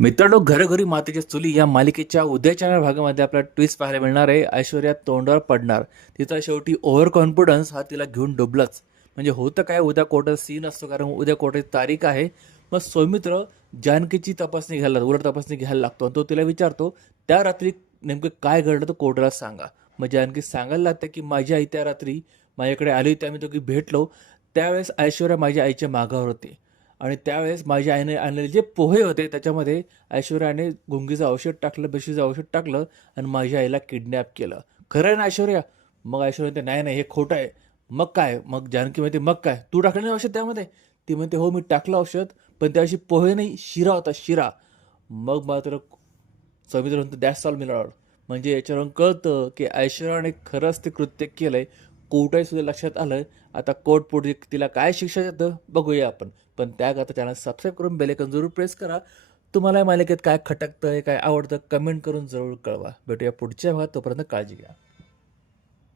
मित्रांनो घरोघरी मातेच्या चुली या मालिकेच्या उद्याच्या भागामध्ये आपल्याला ट्विस्ट पाहायला मिळणार आहे. ऐश्वर्या तोंडावर पडणार. तिचा शेवटी ओव्हर कॉन्फिडन्स हा तिला घेऊन डुबलाच. म्हणजे होतं काय उद्या कोर्टात सीन असतो कारण उद्या कोर्टाची तारीख आहे. मग सौमित्र जानकीची तपासणी घ्यायला उलट तपासणी घ्यायला लागतो आणि तो तिला विचारतो त्या रात्री नेमकं काय घडलं तर कोर्टाला सांगा. मग जानकी सांगायला लागते की माझी आई त्या रात्री माझ्याकडे आली होती आम्ही दोघी भेटलो. त्यावेळेस ऐश्वर्या माझ्या आईच्या मागावर होती. आणि त्यावेळेस माझ्या आईने आणलेले जे पोहे होते त्याच्यामध्ये ऐश्वर्याने गुंगीचं औषध टाकलं बेशीचं औषध टाकलं आणि माझ्या आईला किडनॅप केलं. खरं आहे ना ऐश्वर्या? मग ऐश्वर्या म्हणते नाही नाही हे खोटं आहे. मग काय? मग जानकी म्हणते मग काय? तू टाकलं नाही औषध त्यामध्ये? ती म्हणते हो मी टाकलं औषध पण त्याविषयी पोहे नाही शिरा होता शिरा. मग मात्र सौमित्र म्हणतो दॅट सॉल मिलॉड म्हणजे याच्यावरून कळतं की ऐश्वर्याने खरंच ते कृत्य केलं आहे कोर्टाही सुद्धा लक्षात आलं आता कोर्ट पुढे तिला काय शिक्षा देतं बघूया आपण. पण त्याकरता चॅनल सबस्क्राईब करून बेलेकन जरूर प्रेस करा. तुम्हाला या मालिकेत काय खटकतं काय आवडतं कमेंट करून जरूर कळवा. भेटूया पुढच्या भागात. तोपर्यंत काळजी घ्या.